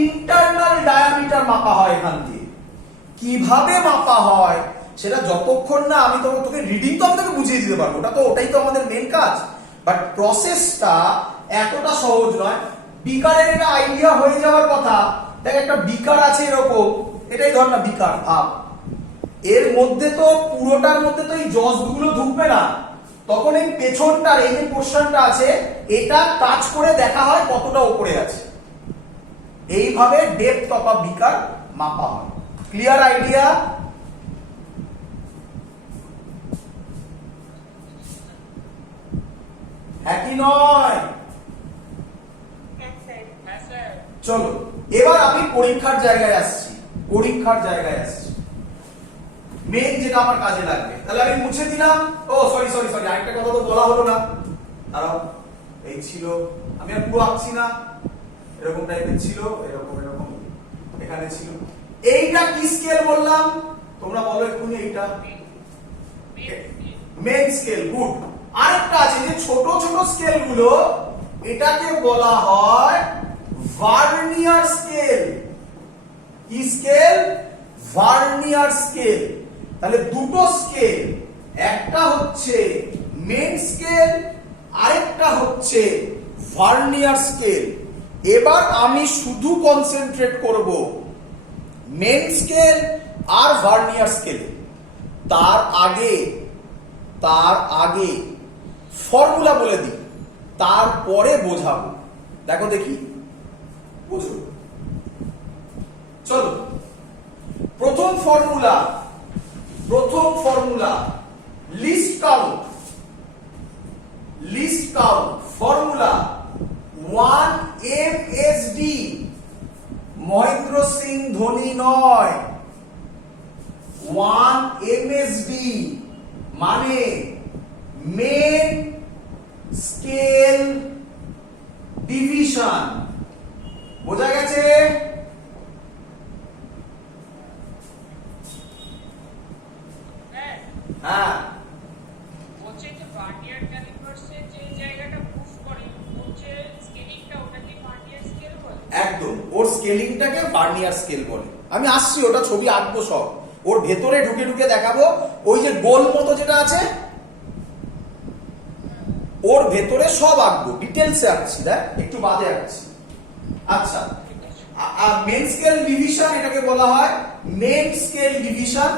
Internal diameter মাপা হয় এখান দিয়ে। কিভাবে মাপা হয় সেটা যতক্ষণ না আমি তোকে রিডিং তো আমি তোকে বুঝিয়ে দিতে পারবো, ওটাই তো আমাদের মেন কাজ, বাট প্রসেসটা এতটা সহজ নয়। বিকারের একটা আইডিয়া হয়ে যাওয়ার কথা। দেখ একটা বিকার আছে এরকম, এটাই ধর না বিকার ভাব, এর মধ্যে তো পুরোটার মধ্যে তো এই জজগুলো ঢুকবে না, তখন এই পেছনটার এই যে পোরশনটা আছে এটা টাচ করে দেখা হয় কতটা উপরে আছে। এইভাবে ডেপথ অফ আ বিকার মাপা হয়। Clear idea? একই নয়? চলো এবার আমি পরীক্ষার জায়গায় আসছি। মেন যেটা আমার কাজে লাগবে, তাহলে আমি মুছে দিলাম। ও সরি আরেকটা কথা তো বলা হলো না, দাঁড়াও। এই ছিল, আমি আর পুরো আঁকছি না, এরকম টাইপের ছিল, এরকম এখানে ছিল। এইটা কি স্কেল বললাম তোমরা বলো এক্ষুনি? এইটা মেন স্কেল। গুড। আরেকটা আছে যে ছোট ছোট স্কেল গুলো, এটাকে বলা হয় ভার্নিয়ার স্কেল। কি স্কেল? Vernier scale. তাহলে দুটো স্কেল, একটা হচ্ছে মেন স্কেল, আরেকটা হচ্ছে ভার্নিয়ার স্কেল। এবার আমি শুধু কনসেন্ট্রেট করব মেন স্কেল আর ভার্নিয়ার স্কেল। তার আগে ফর্মুলা বলে দিই, তারপরে বোঝাবো। দেখো দেখি বুঝো। চলো প্রথম formula list count formula 1 MSD। Mahendra Singh Dhoni নয়, 1 MSD মানে মেন স্কেল ডিভিশন। বোঝা গেছে? হ্যাঁ, হচ্ছে যে ভার্নিয়ার ক্যালিপারসে যে জায়গাটা প্রুফ করে হচ্ছে স্কেলিংটা, ওটাকে ভার্নিয়ার স্কেল বলে। একদম, ওর স্কেলিংটাকে ভার্নিয়ার স্কেল বলে। আমি আসছি, ওটা ছবি আঁকবো সব, ওর ভেতরে ঢুকে দেখাবো। ওই যে গোল মতো যেটা আছে ওর ভেতরে সব আঁকবো, ডিটেলসে আঁকছি, দেখ একটু বাদে আঁকছি। আচ্ছা, মেন স্কেল ডিভিশন এটাকে বলা হয় মেন স্কেল ডিভিশন।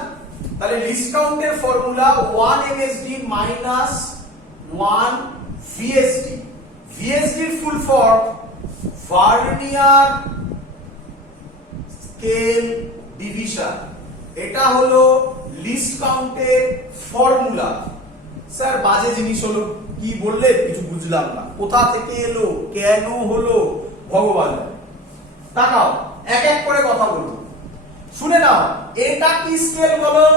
তাহলে লিস্ট কাউন্টের formula 1 MSD minus 1 VSD। VSD এর full form vernier scale division. এটা হলো লিস্ট কাউন্টের ফর্মুলা। স্যার বাজে জিনিস হলো, কি বললে কিছু বুঝলাম না, কোথা থেকে এলো, কেন হলো, ভগবান। তাকাও এক এক করে কথা বলবো, শুনে নাও। এটা কি স্কেল বলো?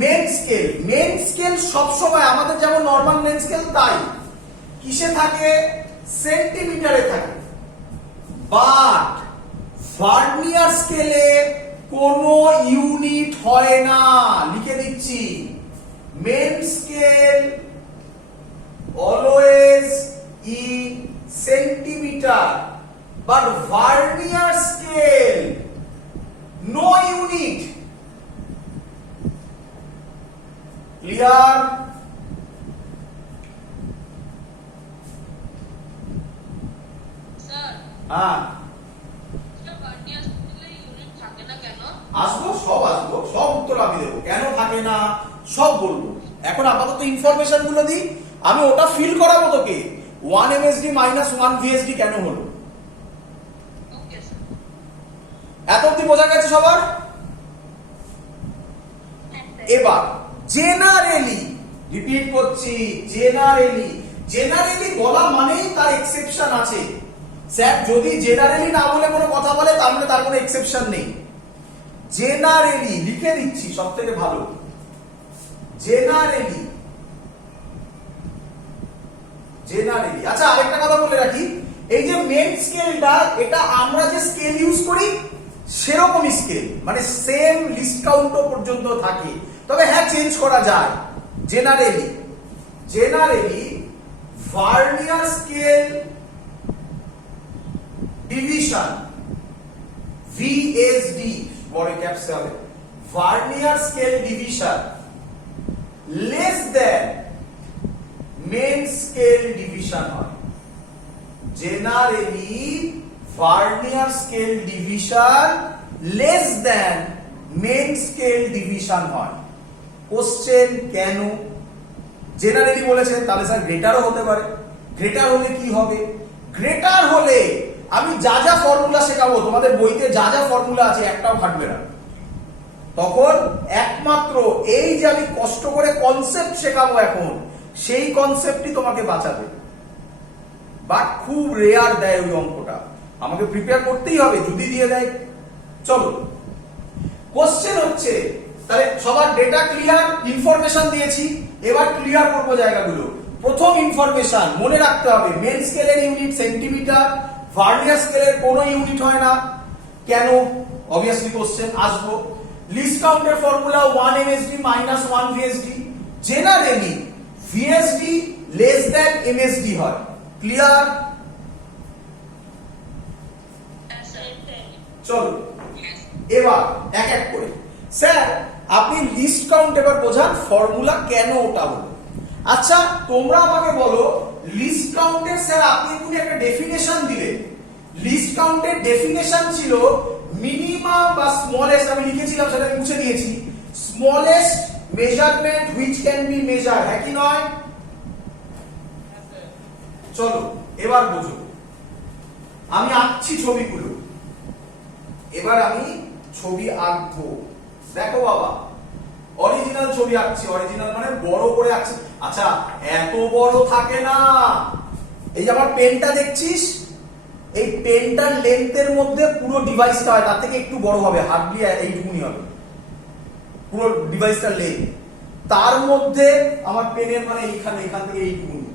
Main scale. মেন স্কেল সবসময় আমাদের যেমন নরমাল মেন স্কেল তাই কিসে থাকে? সেন্টিমিটারে থাকে। বাট ভার্নিয়ার স্কেলে কোনো ইউনিট হয় না, লিখে দিচ্ছি। Main scale always in centimetre, but vernier scale no unit. Clear? Sir হ্যাঁ, ভার্নিয়ার স্কেলে ইউনিট থাকে না কেন? আসবো, সব উত্তর আমি দেবো। কেন থাকে না সব বলবো। এখন আপাতত ইনফরমেশন গুলো দিই, আমি ওটা ফিল করাবো তোকে। 1 MSD মাইনাস 1 VSD কেন হলো, এত অব্দি বোঝা গেছে সবার? এবার জেনারেলি, রিপিট করছি, জেনারেলি বলা মানেই তার এক্সেপশন আছে। স্যার যদি জেনারেলি না বলে কোনো কথা বলে তাহলে তার কোনো এক্সেপশন নেই। জেনারেলি লিখে দিচ্ছি সব থেকে ভালো। জেনারেলি। আচ্ছা আরেকটা কথা বলে রাখি, এই যে মেন স্কেলটা, এটা আমরা যে স্কেল ইউজ করি সেরকমই স্কেল, মানে সেম লিস্ট কাউন্ট পর্যন্ত থাকে, তবে হ্যাঁ চেঞ্জ করা যায়। Generally vernier scale division VSD বড় ক্যাপসে হবে, vernier scale division less than main scale division হয়। Generally vernier scale division less than main scale division হয়। কোশ্চেন কেন? জেনারেলি বলেছেন, তাহলে স্যার গ্রেটারও হতে পারে। গ্রেটার হলে কি হবে? গ্রেটার হলে আমি যা যা ফর্মুলা শেখাবো, তোমাদের বইতে যা যা ফর্মুলা আছে একটাও খাটবে না। তখন একমাত্র এই যে আমি কষ্ট করে কনসেপ্ট শেখাবো এখন, সেই কনসেপ্টই তোমাকে বাঁচাবে। বাট খুব রেয়ার দেয় ওই অঙ্কটা, আমাকে প্রিপেয়ার করতেই হবে যদি দিয়ে দেয়। চলো, কোশ্চেন হচ্ছে, তাহলে সবার ডেটা ক্লিয়ার, ইনফরমেশন দিয়েছি, এবার ক্লিয়ার করবো জায়গাগুলো। প্রথম ইনফরমেশন মনে রাখতে হবে, মেন স্কেলের ইউনিট সেন্টিমিটার, ভার্নিয়ার স্কেলের কোনো ইউনিট হয় না। কেন? অবভিয়াসলি কোশ্চেন আসবো। লিস্ট কাউন্টের formula 1 MSD minus 1 VSD। Generally VSD less than MSD হয়। ক্লিয়ার? চলো এবার এক এক করে। স্যার আপনি লিস্ট কাউন্ট এবার বোঝান, ফর্মুলা কেন ওটা হলো। আচ্ছা তোমরা আমাকে বলো, লিস্ট কাউন্টের স্যার আপনি এক্ষুনি একটা ডেফিনেশন দিলেন। লিস্ট কাউন্টের ডেফিনেশন ছিল মিনিমাম বা স্মলেস্ট, আমি লিখেছিলাম সেটা মুছে দিয়েছি, smallest measurement which can be measure, হ্যাঁ কি নয়? চলো এবার বুঝো, আমি আঁকছি ছবিগুলো। এবার আমি ছবি আঁকবো। দেখো বাবা, অরিজিনাল ছবি আঁকছি, অরিজিনাল মানে বড় করে আঁকছি। আচ্ছা এত বড় থাকে না, এই যে আমার পেনটা দেখছিস, এই পেনটার লেন্থের মধ্যে পুরো ডিভাইসটা হয়, তার থেকে একটু বড় হবে, হার্ডলি এইটুকুনি হবে পুরো ডিভাইসটার লেন্থ। তার মধ্যে আমার পেনের মানে এইখান থেকে এইটুকুনি।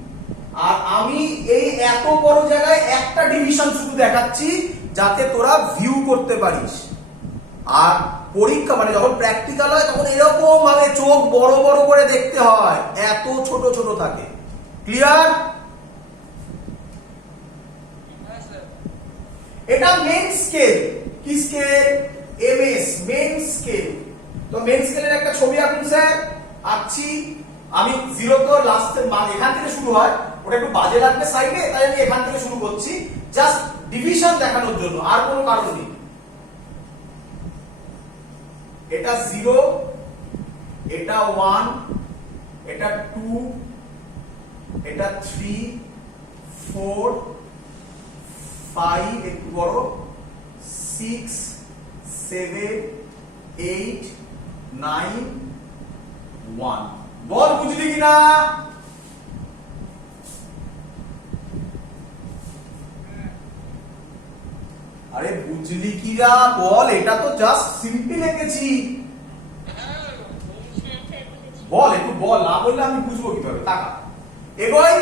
আর আমি এই এত বড় জায়গায় একটা ডিভিশন শুধু দেখাচ্ছি যাতে তোরা ভিউ করতে পারিস। আর পরীক্ষা মানে যখন প্র্যাকটিক্যাল হয় তখন এরকম ভাবে চোখ বড় বড় করে দেখতে হয়, এত ছোট ছোট থাকে। ক্লিয়ার? এটা মেন স্কেল। কি স্কেল? MS, main scale. তো মেন স্কেলের একটা ছবি আঁকুন স্যার। আঁকছি আমি। জিরো তো লাস্টের মান এখান থেকে শুরু হয়, ওটা একটু বাজে লাগবে সাইডে, তাই আমি এখান থেকে শুরু করছি, জাস্ট ডিভিশন দেখানোর জন্য, আর কোনো কারণ নেই। এটা 0, এটা 1, এটা 2, এটা 3, 4, 5 একটু বড়, 6, 7, 8, 9, 1। বল বুঝলি কিনা? আরে বুঝলি কিনা বল, এটা তো জাস্ট সিম্পল এঁকেছি। বল একটু বল, না বললে আমি বুঝবো কিভাবে? টাকা এগোই।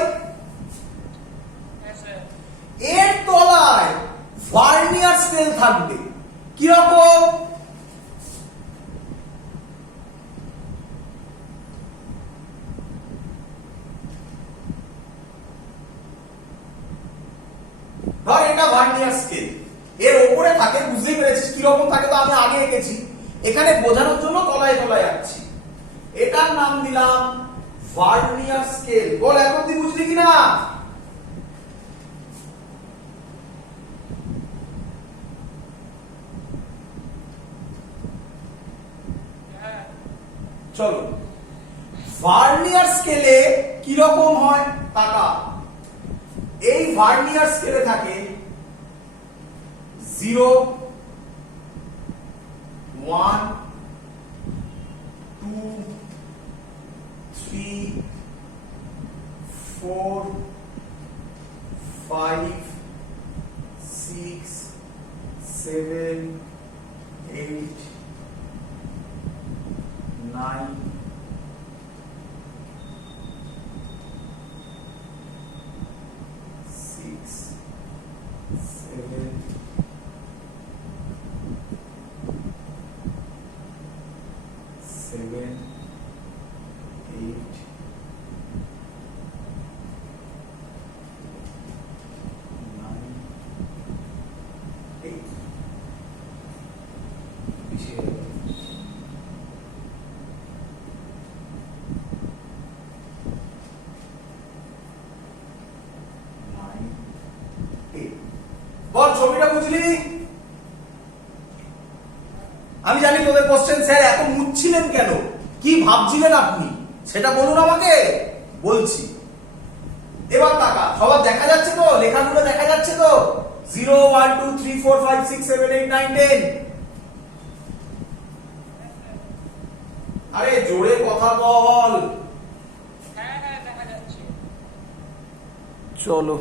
এর তলায় ভার্নিয়ার স্কেল থাকবে, কিরকম? ধর এটা ভার্নিয়ার স্কেল, এর উপরে থাকে, বুঝতেই পেরেছিস কিরকম থাকে, তো আমি আগে এঁকেছি, এখানে বোঝানোর জন্য তলায় তলায় আঁকছি। এটার নাম দিলাম ভার্নিয়ার স্কেল। বল এখন তুই বুঝলি কিনা? চলো, ভার্নিয়ার স্কেলে কিরকম হয় টাকা? এই ভার্নিয়ার স্কেলে থাকে 0, 1, 2, 3, 4, 5, 6, 7, 8, 9, 6, 7, 8, 9, বুঝলি? আমি জানি তোদের কোশ্চেন স্যার এত মুচ্ছিলেন কেন, কি ভাবছিলেন আপনি সেটা বলুন আমাকে। বলছি, এবার তাকা, সবার দেখা যাচ্ছে তো, লেখাগুলো দেখা যাচ্ছে তো? 0 1 2 3 4 5 6 7 8 9 10। আরে জোরে কথা বল। হ্যাঁ হ্যাঁ দেখা যাচ্ছে। চলো,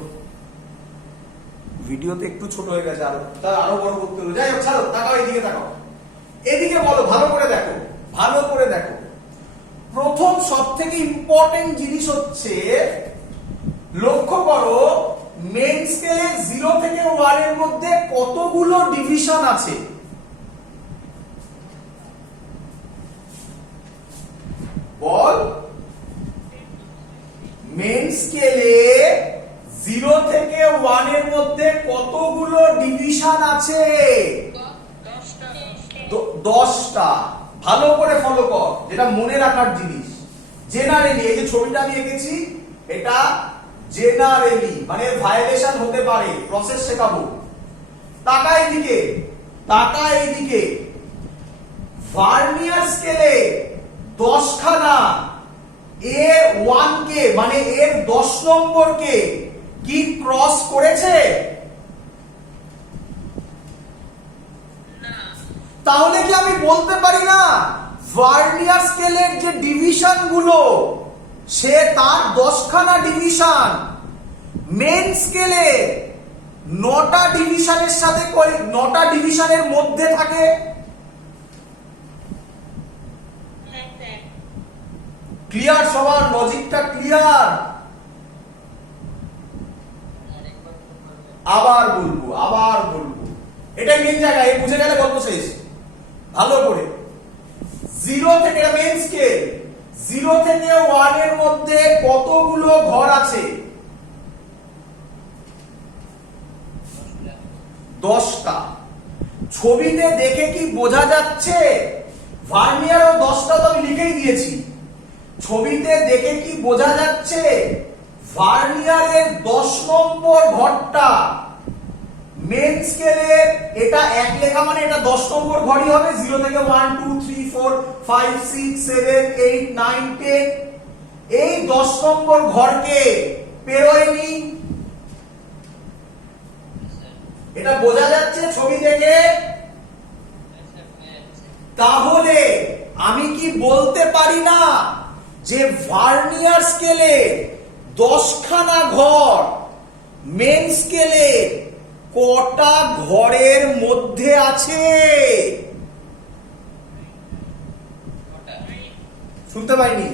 ভিডিওতে একটু ছোট হয়ে গেছে, আরো বড় করতে হবে। যাই হোক, ছাড়ো, তাকাও এদিকে, তাকাও এদিকে, বলো, ভালো করে দেখো, ভালো করে দেখো। প্রথম সব থেকে ইম্পর্টেন্ট জিনিস হচ্ছে, লক্ষ্য করো মেইন স্কেলে 0 থেকে 1 এর মধ্যে কতগুলো ডিভিশন আছে। বল, মেইন স্কেলে 0 থেকে 1 এর মধ্যে কতগুলো ডিভিশন আছে? 10টা। ভালো করে ফলো কর, যেটা মনে রাখার জিনিস। জেনারেলি, এই যে ছবিটা আমি এঁকেছি, এটা জেনারেলি মানে ভায়োলেশন হতে পারে, প্রসেস শেখাবো। তাকা এইদিকে, তাকা এইদিকে। ভার্নিয়ার স্কেলে 10খানা A1 কে মানে এর 10 নম্বরকে কি ক্রস করেছে? তাহলে কি আমি বলতে পারি না ভার্নিয়ার স্কেলের যে ডিভিশন গুলো, সে তার 10খানা ডিভিশন মেইন স্কেলে 9টা ডিভিশনের সাথে 9টা ডিভিশনের মধ্যে থাকে? ক্লিয়ার? সবার লজিকটা ক্লিয়ার? আবার বলবো, এটাই মেইন জায়গা। এই বুঝে গেলে গল্প শেষ। ভালো করে 0 থেকে মেইন স্কেল, 0 থেকে 1 এর মধ্যে কতগুলো ঘর আছে? 10টা। ছবিতে দেখে কি বোঝা যাচ্ছে? ভার্নিয়ারও 10টা তো আমি লিখেই দিয়েছি। ছবিতে দেখে কি বোঝা যাচ্ছে? ভার্নিয়ারের 10 নম্বর ঘরটা মেইন স্কেলে, এটা এক লেখা মানে এটা 10 নম্বর ঘরই হবে। 0 থেকে 1 2 3 4 5 6 7 8 9 10, এই 10 নম্বর ঘরকে পেরোয়নি। এটা বোঝা যাচ্ছে ছবি দেখে? তাহলে আমি কি বলতে পারি না যে ভার্নিয়ার স্কেলে 10খানা ঘর মেইন স্কেলে কটা ঘরের মধ্যে আছে? শুনতে পাইনি?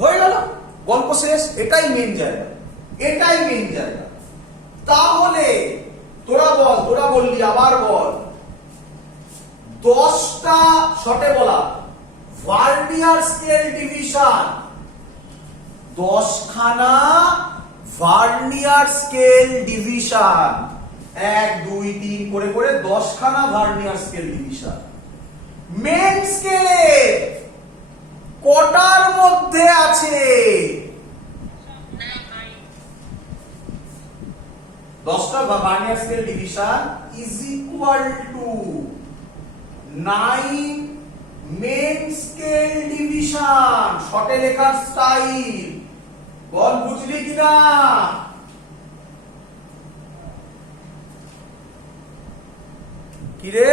হয়ে গেল, গল্প শেষ। এটাই মেইন জায়গা, এটাই মেইন জায়গা। তাহলে তোরা বললি, আবার বল। 10টা শর্টে বলা ভার্নিয়ার স্কেল ডিভিশন, 10খানা ভার্নিয়ার স্কেল ডিভিশন, 1 2 3 করে করে 10খানা ভার্নিয়ার স্কেল ডিভিশন মেইন স্কেলে কটার মধ্যে আছে? 10টা vernier scale division is equal to 9 main scale division. শর্টে লেখার স্টাইল বল, বুঝলি কিনা? কি রে?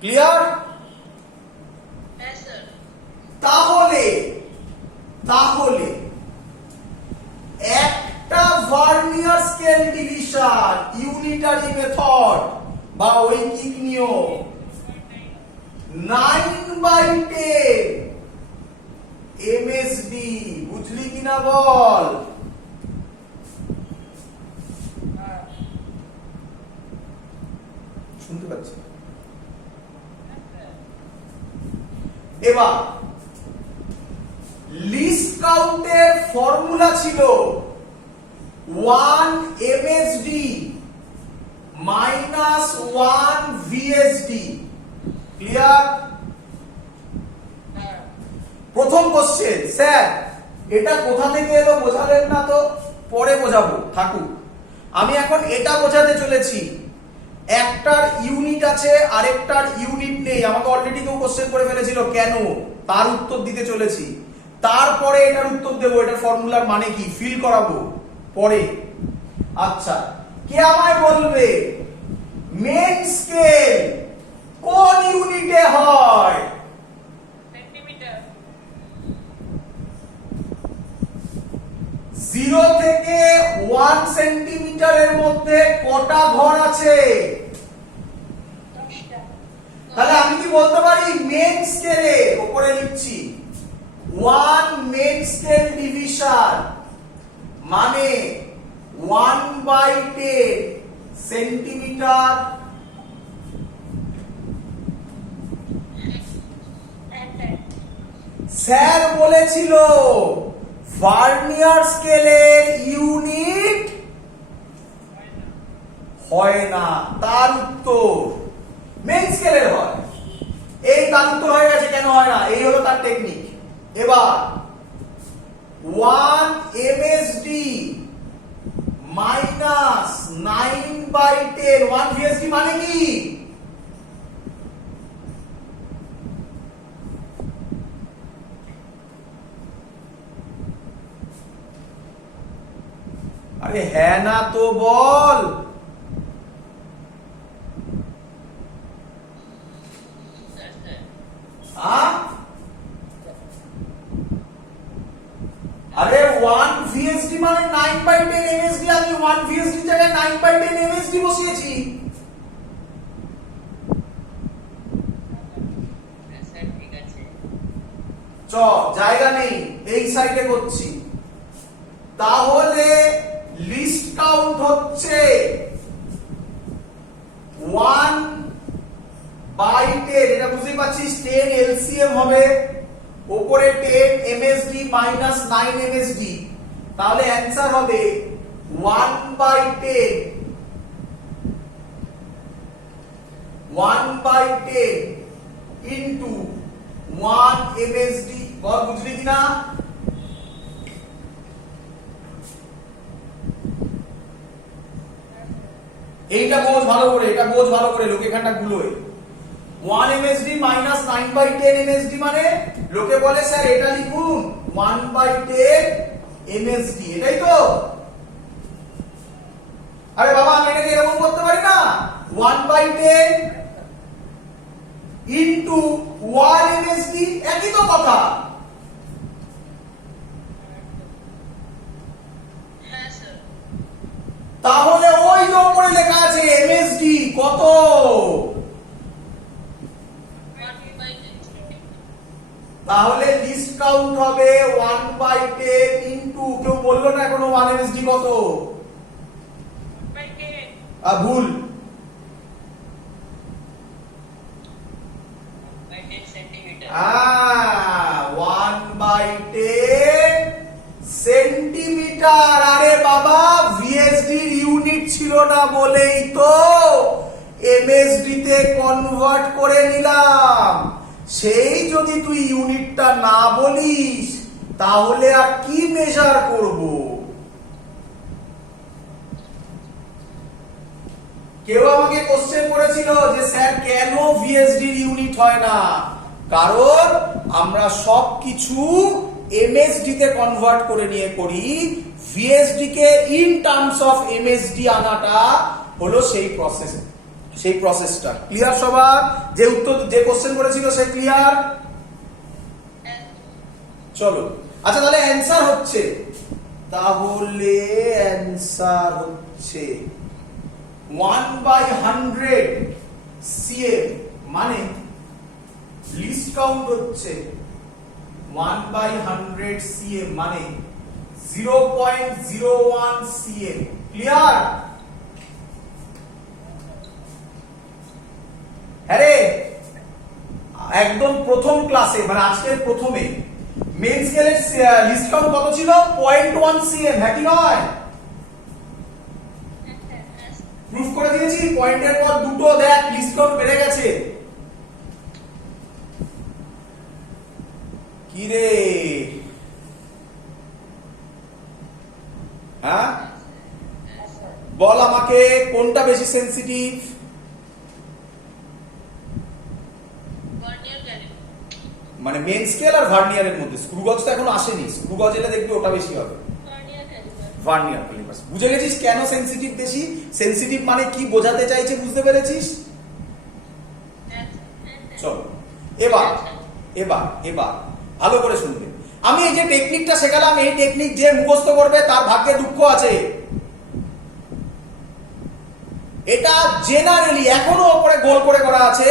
ক্লিয়ার? তাহলে একটা vernier scale division unitary method বা ঐকিক নিয়ম 9/10 MSD, বুঝলি কিনা বল? শুনতে পাচ্ছি? এবার লিস্ট কাউন্টের ফর্মুলা ছিল 1 MSD minus 1 VSD। ক্লিয়ার? প্রথম কোশ্চেন, স্যার এটা কোথা থেকে এলো বোঝালেন না তো, পরে বোঝাবো, থাকুক। আমি এখন এটা বোঝাতে চলেছি, একটার ইউনিট আছে আরেকটার ইউনিট নেই। আমাকে অলরেডি কেউ কোশ্চেন করে ফেলেছিল কেন, তার উত্তর দিতে চলেছি। তারপরে এটার উত্তর দেবো, এটার ফর্মুলার মানে কি ফিল করাবো পরে। আচ্ছা, কে আমায় বলবে মেন স্কেল কোন ইউনিটে হয়? সেন্টিমিটার। 0 থেকে 1 সেন্টিমিটারের মধ্যে কটা ঘর আছে? 10টা। তাহলে আমি কি বলতে পারি মেন স্কেলে, উপরে লিখছি 1 মেন স্কেল ডিভিশন মানে 1/10 সেন্টিমিটার। স্যার বলেছিল ভার্নিয়ার স্কেলের ইউনিট হয় না, তার উত্তর মেন স্কেলের হয়। এই তার উত্তর হয়ে গেছে কেন হয় না, এই হলো তার টেকনিক। এবার 1 এমএসডি মাইনাস 9/10 1 ভিএসডি মানে কি? আরে হ্যাঁ না তো বল। আরে 1 ভিএসডি মানে 9/10 এমএসডি, আমি 1 ভিএসডি জায়গায় 9/10 এমএসডি বসিয়েছি। ঠিক আছে, চ জায়গা নেই, এই সাইডে করছি। তাহলে লিস্ট কাউন্ট হচ্ছে 1/10, এটা বুঝতেই পারছিস 10 এলসিএম হবে, উপরে 10 এমএসডি মাইনাস 9 এমএসডি, তাহলে অ্যানসার হবে 1/10 ইনটু 1 এমএসডি। বল বুঝলি কিনা? এইটা বোঝ ভালো করে, এটা বোঝ ভালো করে, লোকে এখানটা গুলোয়। 1 এমএসডি মাইনাস 9/10 এমএসডি মানে লোকে বলে স্যার এটা লিখুন 1/10 এমএসডি, এটাই তো? আরে বাবা আমি এটাকে এরকম করতে পারি না, 1/10 ইনটু 1 এমএসডি, একই তো কথা। হ্যাঁ স্যার। তাহলে ওই যে উপরে লেখা আছে এমএসডি কত? 1/10। তাহলে লিস্ট কাউন্ট হবে 1/10 ইনটু, কেউ বললো না এখনো 1 এমএসডি কত? 1/10। ভুল, 1/10 সেন্টিমিটার। 1/10 সেন্টিমিটার। আরে বাবা ভিএসডি ইউনিট ছিল না বলেই তো এমএসডি তে কনভার্ট করে নিলাম। সেই যদি তুই ইউনিটটা না বলিস তাহলে আর কি মেজার করব? কেউ আমাকে কোশ্চেন করেছিল যে স্যার কেন ভিএসডি ইউনিট হয় না, কারণ আমরা সবকিছু এমএসডি তে কনভার্ট করে নিয়ে করি, VSD K in terms of MSD আনাটা হলো সেই প্রসেসটা। ক্লিয়ার সবার? যে উত্তর যে কোশ্চেন করেছিল সে ক্লিয়ার? চলো আচ্ছা, তাহলে অ্যানসার হচ্ছে 1/100 সিএম মানে লিস্ট কাউন্ট হচ্ছে 1/100 সিএম মানে 0.01 সিএম। ক্লিয়ার? আরে একদম প্রথম ক্লাসে মানে আজকের প্রথমে মেন স্কেলের লিস্ট কাউন্ট কত ছিল? 0.1 সিএম, হ্যাঁ কি নয়? প্রুফ করে দিয়েছি, পয়েন্টের পর দুটো দেখ লিস্ট কাউন্ট বেড়ে গেছে। কি রে বল আমাকে কোনটা বেশি সেনসিটিভ? Vernier calliper. মানে মেন স্কেল আর ভার্নিয়ারের মধ্যে। স্ক্রু গজ তো এখনো আসেনি, স্ক্রু গজ এলে দেখবি ওটা বেশি হবে। Vernier calliper. Vernier calliper. বুঝে গেছিস কেন সেনসিটিভ বেশি? সেনসিটিভ মানে কি বোঝাতে চাইছে বুঝতে পেরেছিস? চলো এবার এবার এবার ভালো করে শুনবে। আমি এই যে টেকনিকটা শেখালাম, এই টেকনিক যে মুখস্থ করবে তার ভাগ্যে দুঃখ আছে। এটা জেনারেলি এখনো উপরে গোল করে করা আছে,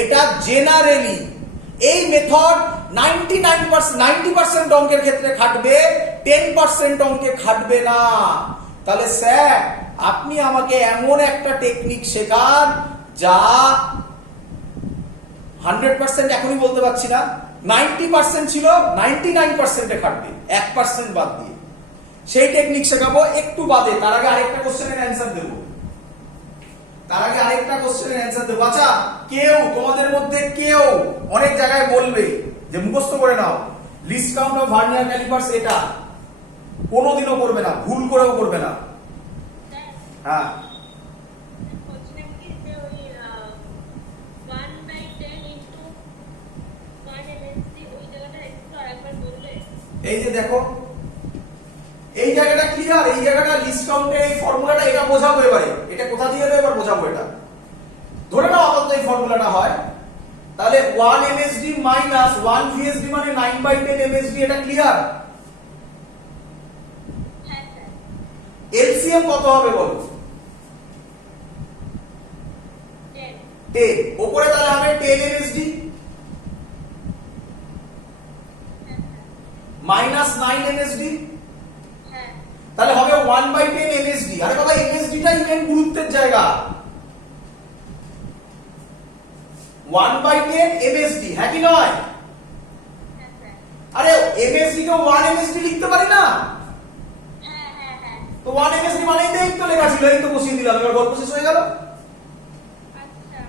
এটা জেনারেলি এই মেথড 90% অঙ্কের ক্ষেত্রে খাটবে, 10% অঙ্কে খাটবে না। তাহলে স্যার আপনি আমাকে এমন একটা টেকনিক শেখান যা 100% এখনই বলতে পারছি না, 90% ছিল 99%-এ খাটবে, 1% বাদ দিয়ে। সেই টেকনিক শেখাবো একটু বাদে। তার আগে আরেকটা কোশ্চেনের অ্যান্সার দেবো। আচ্ছা, কেউ তোমাদের মধ্যে কেউ অনেক জায়গায় বলবে যে মুখস্থ করে নাও least count of vernier callipers, এটা কোনোদিনও করবে না, ভুল করেও করবে না। হ্যাঁ, বলছিলাম কি যে ওই 1/10 ইনটু 1 MSD ওই জায়গাটা একটু আরেকবার বললে। এই যে দেখো এই জায়গাটা ক্লিয়ার, এই জায়গাটা লিস্ট কাউন্টে এই ফর্মুলাটা এটা বোঝাবো এবারে। এটা কোথা দিয়ে এলো এবার বোঝাবো। এটা ধরে নাও আপাতত এই ফর্মুলাটা হয়, তাহলে 1 MSD মাইনাস 1 VSD মানে 9/10 MSD, এটা ক্লিয়ার। হ্যাঁ স্যার। এলসিএম কত হবে বলো? 10। 10। উপরে তাহলে হবে 10 MSD মাইনাস 9 MSD, হ্যাঁ। তাহলে হবে 1/10 MSD। আরে বাবা, MSD টাই মেন গুরুত্বের জায়গা। 1/10 MSD, হ্যাঁ কি নয়? হ্যাঁ স্যার। আরে MSD কে 1 MSD লিখতে পারি না? হ্যাঁ হ্যাঁ হ্যাঁ। তো 1 MSD মানেই তো এই তো লেখা ছিল, এই তো বসিয়ে দিলাম, এবার গল্প শেষ হয়ে গেল। আচ্ছা।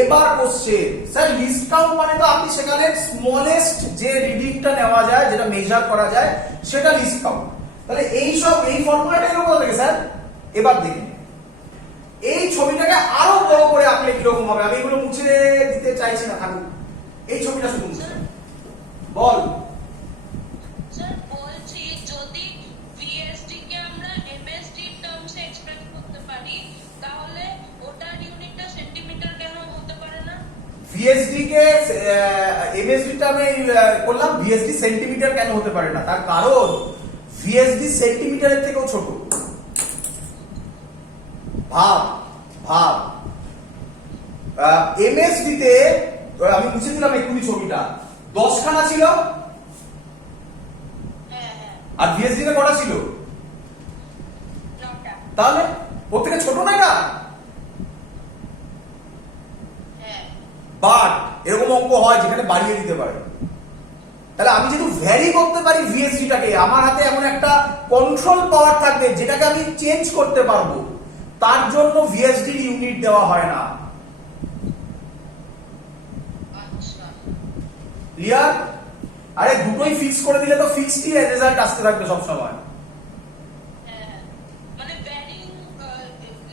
এবার কোশ্চেন, স্যার লিস্ট কাউন্ট মানে তো আপনি সেখানে স্মলেস্ট যে রিডিংটা নেওয়া যায়, যেটা মেজার করা যায়, সেটা লিস্ট কাউন্ট। তাহলে এই ফর্মুলাটা এলো কোথা থেকে স্যার? এবার দেখুন, এই ছবিটাকে আরো বড় করে আঁকলে কিরকম হবে? আমি এগুলো মুছে দিতে চাইছি না, থাকুক। এই ছবিটা শুধু মুছে দাও। বল। স্যার বলছি যদি ভিএসডি কে আমরা এমএসডি টার্মসে এক্সপ্রেস করতে পারি তাহলে ওটার ইউনিটটা সেন্টিমিটার কেন হতে পারে না? ভিএসডি কে এমএসডি টার্মে করলাম, ভিএসডি সেন্টিমিটার কেন হতে পারে না? তার কারণ ভিএসডি সেন্টিমিটারের থেকেও ছোট। ভাব ভাব, এমএসডি তে আমি মুছে দিলাম এক্ষুনি ছবিটা, 10 খানা ছিল, হ্যাঁ হ্যাঁ। আর ভিএসডি তে কটা ছিল? 9টা। তাহলে ওর থেকে ছোট না এটা? হ্যাঁ। বাট এরকম অঙ্ক হয় যেখানে বাড়িয়ে দিতে পারে। তাহলে আমি যেহেতু ভ্যারি করতে পারি ভিএসডিটাকে, আমার হাতে এমন একটা কন্ট্রোল পাওয়ার থাকবে যেটাকে আমি চেঞ্জ করতে পারবো, তার জন্য ভিএসডির ইউনিট দেওয়া হয় না। আচ্ছা। ক্লিয়ার? আরে দুটোই ফিক্স করে দিলে তো ফিক্সডই রেজাল্ট আসতে থাকবে সব সময়। হ্যাঁ মানে ভ্যারিং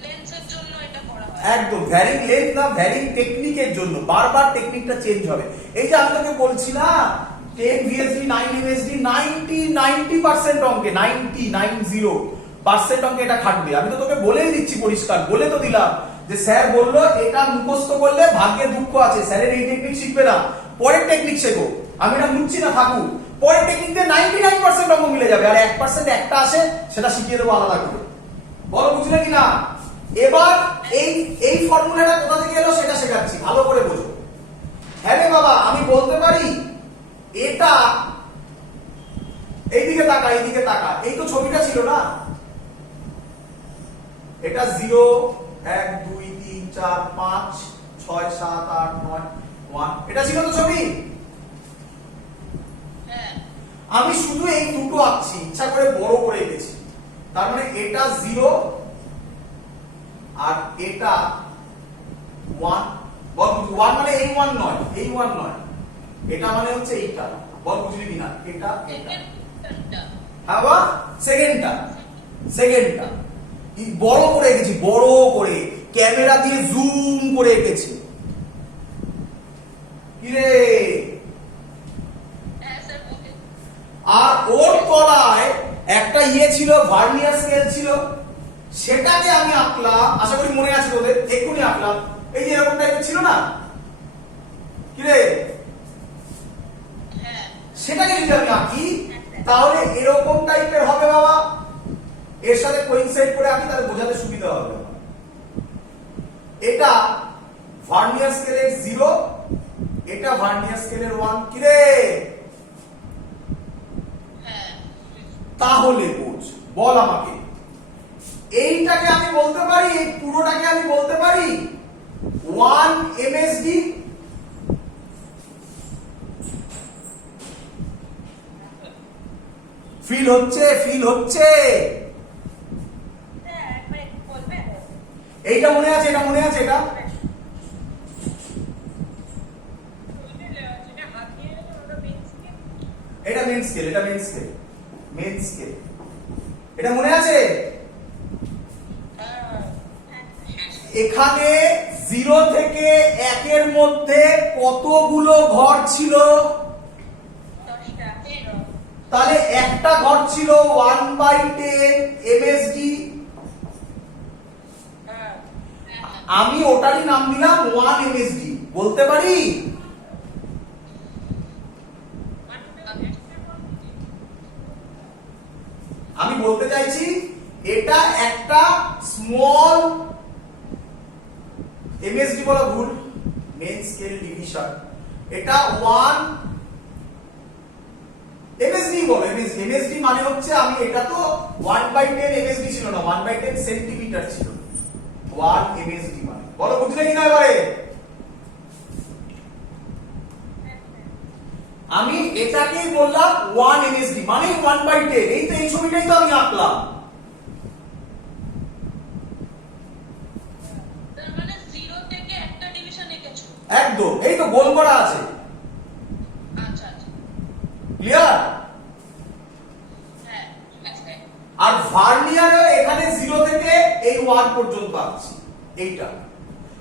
লেন্সের জন্য এটা করা হয়। একদম ভ্যারিং লেন্থ না, ভ্যারিং টেকনিকের জন্য বারবার টেকনিকটা চেঞ্জ হবে। এই যে আমি তোকে বলছি না 10 VSD 9 MSD 90% অঙ্কে 90% অঙ্কে এটা খাটবে। আমি তো তোকে বলেই দিচ্ছি পরিষ্কার, বলে তো দিলাম যে স্যার বললো এটা মুখস্থ করলে ভাগ্যে দুঃখ আছে, স্যারের এই টেকনিক শিখবে না, পরের টেকনিক শেখো। আমি এটা মুচ্ছি না, থাকুক। পরের টেকনিকে 99% অঙ্ক মিলে যাবে, আর 1% একটা আসে, সেটা শিখিয়ে দেবো আলাদা করে। বলো বুঝলে কি না? এবার এই ফর্মুলাটা কোথা থেকে এলো সেটা শেখাচ্ছি, ভালো করে বোঝো। হ্যাঁ রে বাবা, আমি বলতে পারি এটা, এইদিকে তাকা, এইদিকে তাকা, এই তো ছবিটা ছিল না, এটা 0 1 2 3 4 5 6 7 8 9 1, এটা ছিল তো ছবি। হ্যাঁ। আমি শুধু এই দুটো আঁকছি, ইচ্ছা করে বড় করে এঁকেছি। তার মানে এটা 0 আর এটা 1। বল 1 মানে এই 1 নয়, এই 1 নয়, এটা মানে হচ্ছে এইটা। বল বুঝলি কিনা? এটা এটা, সেকেন্ডটা। হ্যাঁ বা সেকেন্ডটা। সেকেন্ডটা বড় করে এঁকেছি, বড় করে ক্যামেরা দিয়ে জুম করে এঁকেছি। কিরে, হ্যাঁ স্যার বলুন। আর ওর তলায় একটা ইয়ে ছিল, ভার্নিয়ার স্কেল ছিল, সেটাকে আমি আঁকলাম, আশা করি মনে আছে তোদের, এক্ষুনি আঁকলাম। এই যে এরকম টাইপের ছিল না, কিরে, হ্যাঁ সেটাকে যদি আমি আঁকি তাহলে এরকম টাইপের হবে বাবা। এর সাথে কোইনসাইড করে আঁকি তাহলে বোঝাতে সুবিধা হবে। এটা ভার্নিয়ার স্কেলের 0, এটা ভার্নিয়ার স্কেলের 1। কিরে, হ্যাঁ তাহলে বোঝ, বল আমাকে, এইটাকে আমি বলতে পারি, এই পুরোটাকে আমি বলতে পারি 1 এমএসডি। ফিল হচ্ছে, ফিল হচ্ছে। স্যার একবার একটু বলবেন? এইটা মনে আছে, এটা মনে আছে, এটা এটা মেন স্কেল, এটা মেন স্কেল, মেন স্কেল, এটা মনে আছে। এখানে 0 থেকে 1 এর মধ্যে কতগুলো ঘর ছিল? 10টা। তাহলে একটা ঘর ছিল 1/10 এমএসডি। আমি ওটারই নাম দিলাম 1 এমএসডি, বলতে পারি? আমি বলতে চাইছি এটা একটা স্মল, এমএসডি বলা ভুল, মেন স্কেল ডিভিশন, এটা 1 এমএসডি বলো। এমএসডি মানে হচ্ছে, আমি এটা তো 1/10 এমএসডি ছিল না, 1/10 সেন্টিমিটার ছিল। 1 এমএসডি মানে বলো, বুঝলে কিনা এবারে? আমি এটাকেই বললাম 1 এমএসডি মানে 1/10। এই তো, এই ছবিটাই তো আমি আঁকলাম। তার মানে 0 থেকে একটা ডিভিশন এঁকেছো? একদম, এই তো গোল করা আছে। আচ্ছা আচ্ছা। ক্লিয়ার? হ্যাঁ ঠিক আছে। আর ভার্নিয়ারে এখানে 0 থেকে এই 1 পর্যন্ত আছে, এইটা।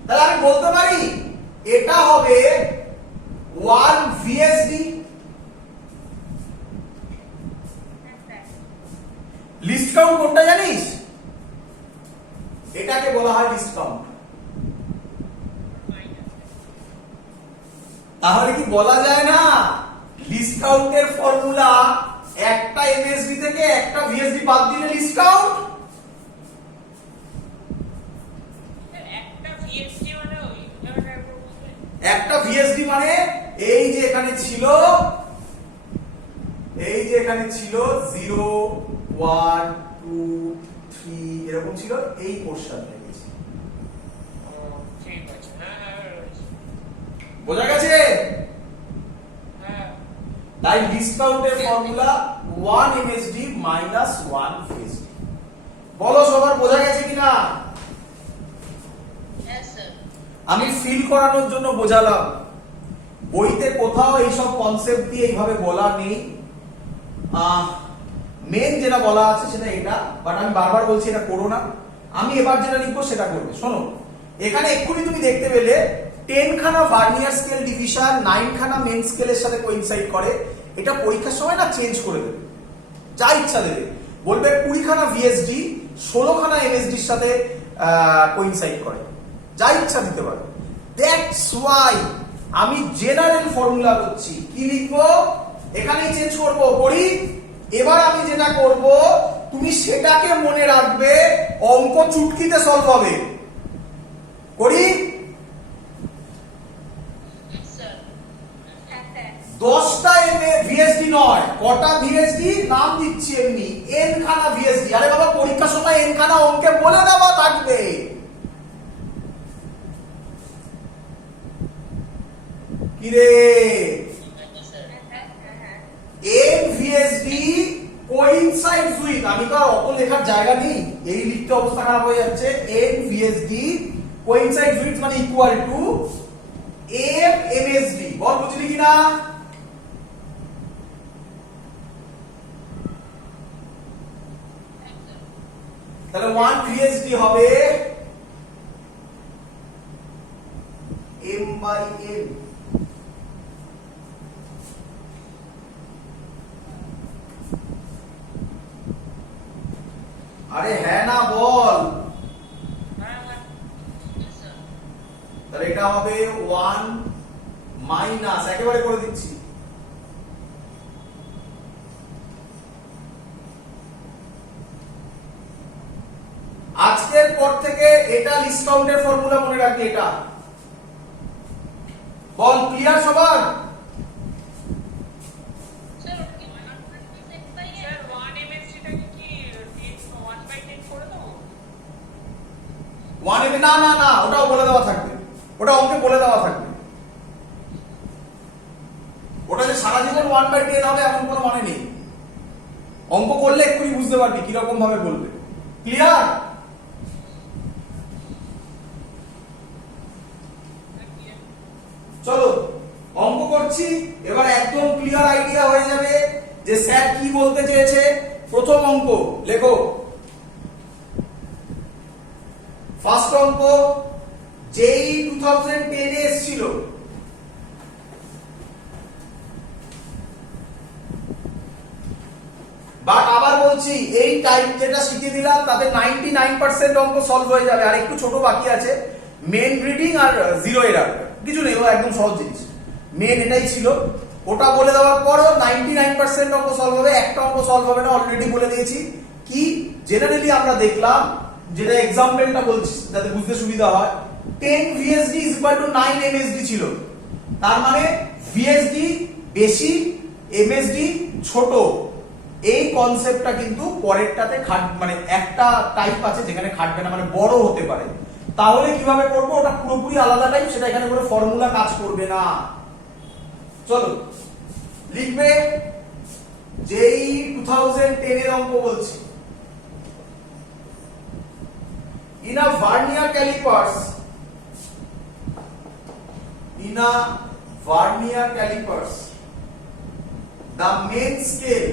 তাহলে আমি বলতে পারি এটা হবে 1 ভিএসডি। লিস্ট কাউন্ট কোনটা জানিস? এটাকে বলা হয় লিস্ট কাউন্ট। তাহলে কি বলা যায় না লিস্ট কাউন্টের ফর্মুলা একটা এমএসডি থেকে একটা ভিএসডি বাদ দিলে লিস্ট কাউন্ট? একটা ভিএসডি মানে ওই একটা ভিএসডি মানে এই যে এখানে ছিল, এই যে এখানে ছিল 0 1 2 3 এরকম ছিল, এই পোরশন হয়ে গেছে। ঠিক আছে। বোঝা গেছে? হ্যাঁ তাই লিস্ট কাউন্টের ফর্মুলা 1 এমএসডি মাইনাস 1 ভিএসডি। বলো সবার বোঝা গেছে কিনা? হ্যাঁ স্যার। আমি ফিল করানোর জন্য বোঝালাম, বইতে কোথাও এইসব কনসেপ্ট দিয়ে এইভাবে বলা নেই। মেন যেটা বলা আছে সেটা এটা, বাট আমি বারবার বলছি এটা করো না। আমি এবার যেটা লিখবো সেটা করবে। শোনো, এখানে এক্ষুনি তুমি দেখতে পেলে 10 খানা ভার্নিয়ার স্কেল ডিভিশন 9 খানা মেন স্কেলের সাথে কোইনসাইড করে। এটা পরীক্ষার সময় না চেঞ্জ করে দেবে, যা ইচ্ছা দেবে, বলবে 20 খানা ভিএসডি 16 খানা এমএসডির সাথে কোইনসাইড করে, যা ইচ্ছা দিতে পারে। দ্যাটস ওয়াই আমি জেনারেল ফর্মুলা করছি। কি লিখবো? এখানেই চেঞ্জ করবো, করি। এবার আমি যেটা করব তুমি সেটাকে মনে রাখবে, অঙ্ক চুটকিতে সলভ হবে। করি? স্যার 10টা ভিএসডি নয়, কটা ভিএসডি নাম দিচ্ছি এমনি, এন খানা ভিএসডি। আরে বাবা, পরীক্ষার সময় এন খানা অঙ্কে বলে দেওয়া থাকবে। কিরে, এন ভিএসডি কোইনসাইডস উইথ, আমি তো আর অত লেখার জায়গা নেই, এই লিখতে অবস্থা খারাপ হয়ে যাচ্ছে। এন ভিএসডি কোইনসাইডস উইথ মানে ইকুয়াল টু এম এমএসডি। বল বুঝলি কিনা? তাহলে 1 VSD হবে m/n। আরে হ্যাঁ না বল। তাহলে এটা হবে 1 মাইনাস, একেবারে করে দিচ্ছি, আজকের পর থেকে এটা লিস্ট কাউন্টের ফর্মুলা মনে রাখবি। এটা বল, ক্লিয়ার সবার? স্যার ওটা কি 1/6 বাই স্যার 1 MSD টাকে কি 1/10 করে দাও? 1 না না না, ওটাও বলে দেওয়া থাকবে, ওটা অঙ্কে বলে দেওয়া থাকবে। ওটা যে সারা জীবন 1/10 হবে এমন কোনো মানে নেই। অঙ্ক করলে এক্ষুনি বুঝতে পারবি কিরকম ভাবে বলবে। ক্লিয়ার? চলো অঙ্ক করছি, এবার একদম ক্লিয়ার আইডিয়া হয়ে যাবে যে স্যার কি বলতে চেয়েছে। প্রথম অঙ্ক লেখো, ফার্স্ট অঙ্ক যেই 2010 এ এসেছিল, বাট আবার বলছি এই টাইপ যেটা শিখিয়ে দিলাম তাতে 99% অঙ্ক সলভ হয়ে যাবে, আর একটু ছোট বাকি আছে, মেন রিডিং আর জিরো এরার, কিছু নেই, ও একদম সহজ জিনিস। মেন এটাই ছিল, ওটা বলে দেওয়ার পরও 99% অঙ্ক সলভ হবে, একটা অঙ্ক সলভ হবে না, অলরেডি বলে দিয়েছি। কি জেনারেলি আমরা দেখলাম, যেটা এক্সাম্পলটা বলছি যাতে বুঝতে সুবিধা হয়, 10 VSD is equal to 9 MSD ছিল, তার মানে VSD বেশি, MSD ছোট। এই কনসেপ্টটা কিন্তু পরেরটাতে মানে একটা টাইপ আছে যেখানে খাটবে না, মানে বড় হতে পারে। তাহলে কিভাবে করবো, ওটা পুরোপুরি আলাদা টাইপ, সেটা এখানে কোনো ফর্মুলা কাজ করবে না। চলো লিখবে, যেই 2010 এর অঙ্ক বলছি, in a vernier calipers, the main scale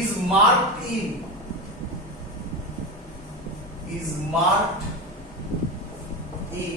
is marked in